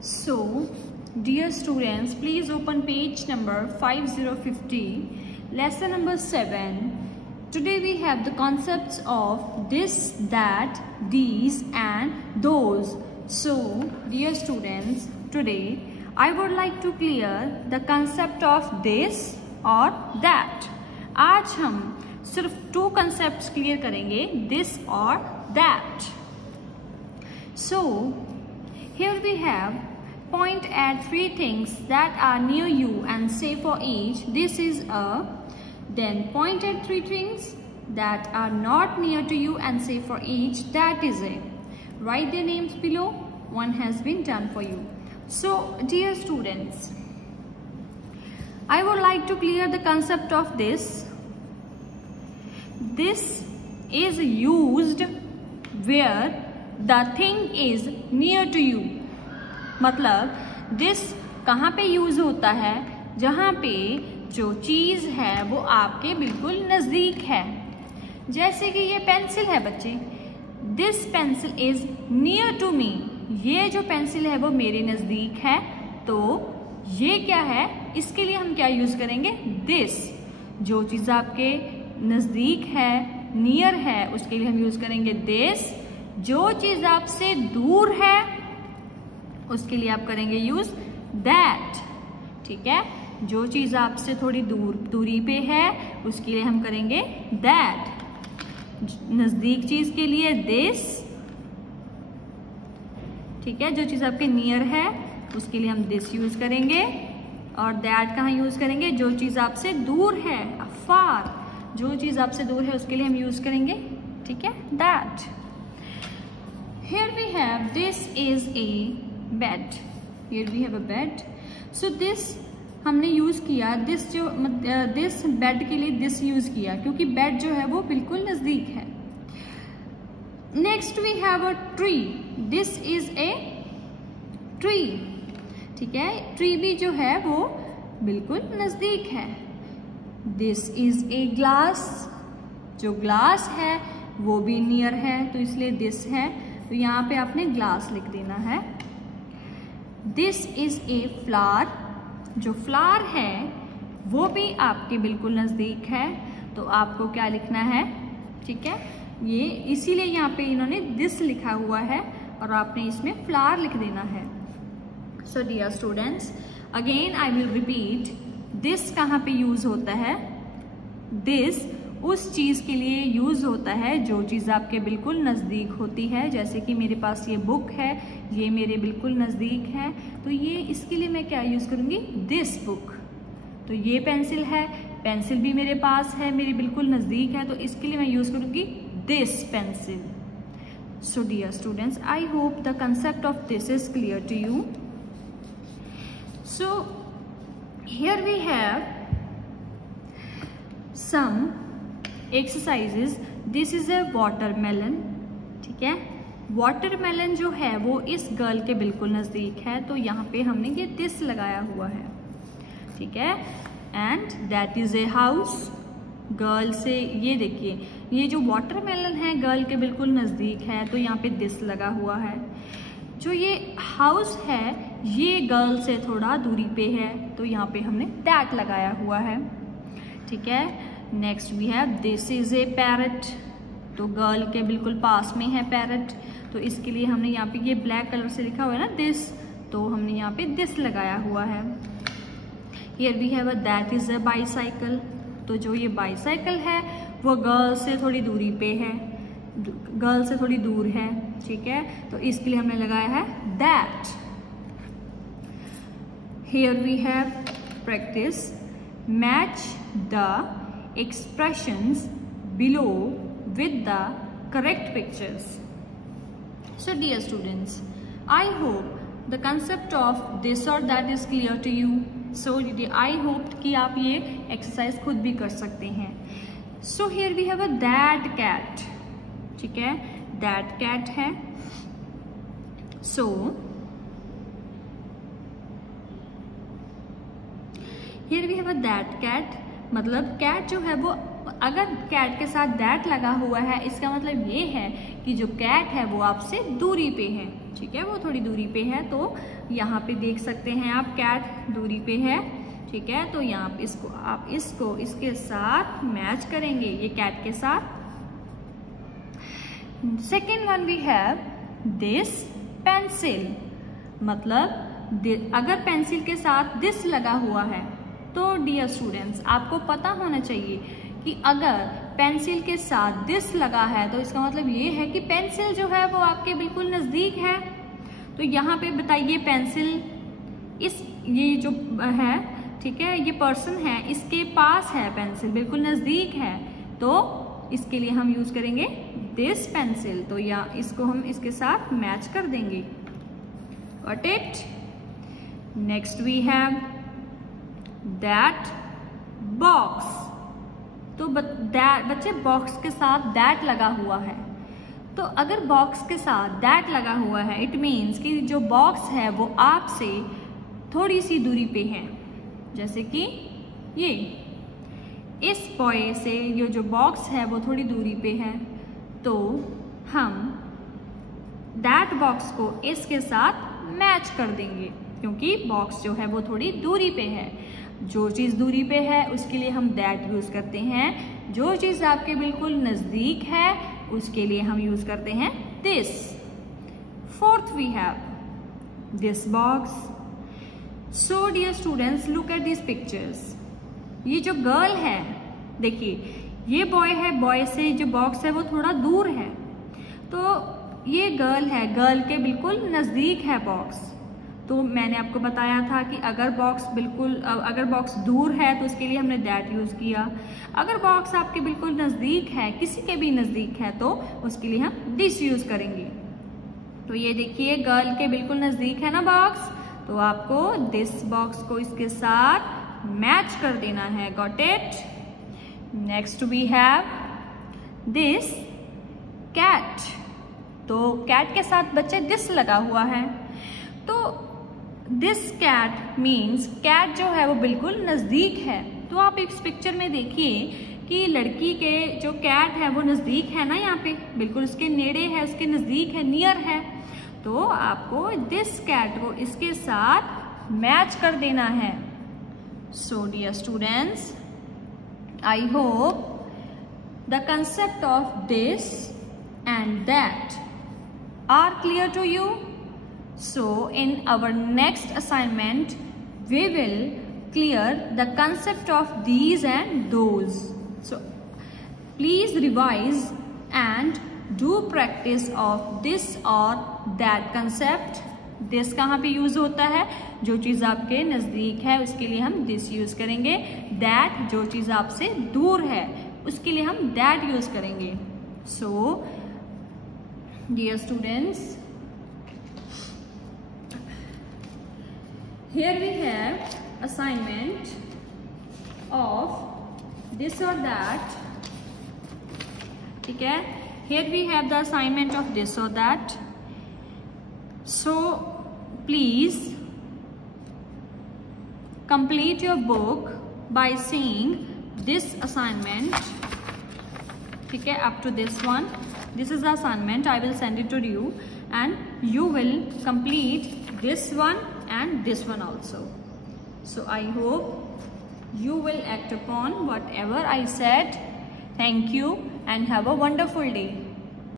So, dear students, please open page number 5050, lesson number 7. Today we have the concepts of this, that, these and those. So, dear students, today I would like to clear the concept of this or that. आज हम सिर्फ 2 concepts clear करेंगे, this और that. So, here we have point at 3 things that are near you and say for each this is a. Then point at 3 things that are not near to you and say for each that is a. Write their names below. One has been done for you. So, dear students, I would like to clear the concept of this. This is used where the thing is near to you. मतलब this कहाँ पे use होता है? जहाँ पे जो चीज है वो आपके बिल्कुल नजदीक है. जैसे कि ये पेंसिल है बच्चे, this pencil is near to me. ये जो पेंसिल है वो मेरे नजदीक है. तो ये क्या है? इसके लिए हम क्या यूज करेंगे? दिस. जो चीज आपके नजदीक है, नियर है, उसके लिए हम यूज करेंगे दिस. जो चीज आपसे दूर है उसके लिए आप करेंगे यूज दैट. ठीक है, जो चीज आपसे थोड़ी दूरी पे है उसके लिए हम करेंगे दैट. नजदीक चीज के लिए दिस. ठीक है, जो चीज आपके नियर है उसके लिए हम दिस यूज करेंगे. और दैट कहाँ यूज करेंगे? जो चीज आपसे दूर है, फार. जो चीज आपसे दूर है उसके लिए हम यूज करेंगे, ठीक है, that. Here we have this is a bed. Here we have a bed. So this हमने यूज किया this जो this bed के लिए this यूज किया क्योंकि bed जो है वो बिल्कुल नजदीक है. Next we have a tree. This is a tree. ठीक है, tree भी जो है वो बिल्कुल नजदीक है. This is a glass. जो glass है वो भी नियर है तो इसलिए this है. तो यहाँ पे आपने ग्लास लिख देना है. This is a flower. जो फ्लावर है वो भी आपके बिल्कुल नजदीक है तो आपको क्या लिखना है? ठीक है, ये इसीलिए यहाँ पे इन्होंने दिस लिखा हुआ है और आपने इसमें फ्लावर लिख देना है. So dear students, again I will repeat. This कहाँ पे यूज होता है? दिस उस चीज के लिए यूज होता है जो चीज आपके बिल्कुल नजदीक होती है. जैसे कि मेरे पास ये बुक है, ये मेरे बिल्कुल नजदीक है तो ये इसके लिए मैं क्या यूज करूंगी? This book. तो ये पेंसिल है, पेंसिल भी मेरे पास है, मेरे बिल्कुल नजदीक है तो इसके लिए मैं यूज करूंगी this pencil. So dear students, I hope the concept of this is clear to you. So here we have some exercises. This is a watermelon. ठीक है, वाटरमेलन जो है वो इस गर्ल के बिल्कुल नजदीक है तो यहाँ पे हमने ये दिस लगाया हुआ है. ठीक है, and that is a house. Girl से ये देखिए, ये जो वाटरमेलन है गर्ल के बिल्कुल नजदीक है तो यहाँ पे दिस लगा हुआ है. जो ये हाउस है ये गर्ल से थोड़ा दूरी पे है तो यहाँ पे हमने दैट लगाया हुआ है. ठीक है, next we have this is a parrot. तो गर्ल के बिल्कुल पास में है पैरट तो इसके लिए हमने यहाँ पे ये ब्लैक कलर से लिखा हुआ है ना दिस, तो हमने यहाँ पे दिस लगाया हुआ है. Here we have a that is a bicycle. तो जो ये बाईसाइकिल है वो गर्ल से थोड़ी दूरी पे है, गर्ल से थोड़ी दूर है. ठीक है, तो इसके लिए हमने लगाया है that. Here we have practice. मैच the expressions below with the correct pictures. So dear students, I hope the concept of this or that is clear to you. So I hope कि आप ये exercise खुद भी कर सकते हैं. So here we have a that cat. ठीक है, that cat है. So here we have a that cat. मतलब कैट जो है वो अगर कैट के साथ दैट लगा हुआ है इसका मतलब ये है कि जो कैट है वो आपसे दूरी पे है. ठीक है, वो थोड़ी दूरी पे है। तो यहाँ पे देख सकते हैं आप कैट दूरी पे है, ठीक है। तो यहाँ पे इसको इसके साथ मैच करेंगे, ये कैट के साथ। Second one we have this pencil, मतलब अगर पेंसिल के साथ दिस लगा हुआ है तो डियर स्टूडेंट्स आपको पता होना चाहिए कि अगर पेंसिल के साथ दिस लगा है तो इसका मतलब ये है कि पेंसिल जो है वो आपके बिल्कुल नज़दीक है। तो यहाँ पे बताइए पेंसिल ये जो है, ठीक है, ये पर्सन है, इसके पास है पेंसिल, बिल्कुल नज़दीक है। तो इसके लिए हम यूज करेंगे दिस पेंसिल। तो या इसको हम इसके साथ मैच कर देंगे। Got it? Next we have that box। तो बच्चे बॉक्स के साथ दैट लगा हुआ है, तो अगर बॉक्स के साथ दैट लगा हुआ है इट मीन्स कि जो बॉक्स है वो आपसे थोड़ी सी दूरी पे है। जैसे कि ये इस बॉय से ये जो बॉक्स है वो थोड़ी दूरी पे है, तो हम दैट बॉक्स को इसके साथ मैच कर देंगे क्योंकि बॉक्स जो है वो थोड़ी दूरी पे है। जो चीज़ दूरी पे है उसके लिए हम दैट यूज करते हैं, जो चीज़ आपके बिल्कुल नज़दीक है उसके लिए हम यूज करते हैं this. Fourth we have this box. So dear students look at this pictures. ये जो गर्ल है, देखिए ये बॉय है, बॉय से जो बॉक्स है वो थोड़ा दूर है, तो ये गर्ल है, गर्ल के बिल्कुल नज़दीक है बॉक्स। तो मैंने आपको बताया था कि अगर बॉक्स दूर है तो उसके लिए हमने दैट यूज़ किया। अगर बॉक्स आपके बिल्कुल नज़दीक है, किसी के भी नज़दीक है, तो उसके लिए हम दिस यूज़ करेंगे। तो ये देखिए गर्ल के बिल्कुल नज़दीक है ना बॉक्स, तो आपको दिस बॉक्स को इसके साथ मैच कर देना है। Got it? Next we have this cat. तो कैट के साथ बच्चे दिस लगा हुआ है, तो दिस कैट मीन्स कैट जो है वो बिल्कुल नज़दीक है। तो आप इस पिक्चर में देखिए कि लड़की के जो कैट है वो नज़दीक है ना, यहाँ पे बिल्कुल उसके नेड़े है, उसके नज़दीक है, नियर है। तो आपको दिस कैट को इसके साथ मैच कर देना है। So dear students, I hope the concept of this and that are clear to you. So in our next assignment we will clear the concept of these and those. So please revise and do practice of this or that concept. this कहाँ पे use होता है? जो चीज आपके नजदीक है उसके लिए हम this यूज करेंगे। that जो चीज आपसे दूर है उसके लिए हम that यूज करेंगे। So dear students, here we have assignment of this or that, ठीक है। Here we have the assignment of this or that. So please complete your book by seeing this assignment, ठीक है, up to this one. This is the assignment. I will send it to you and you will complete this one and this one also. So I hope you will act upon whatever I said. Thank you and have a wonderful day.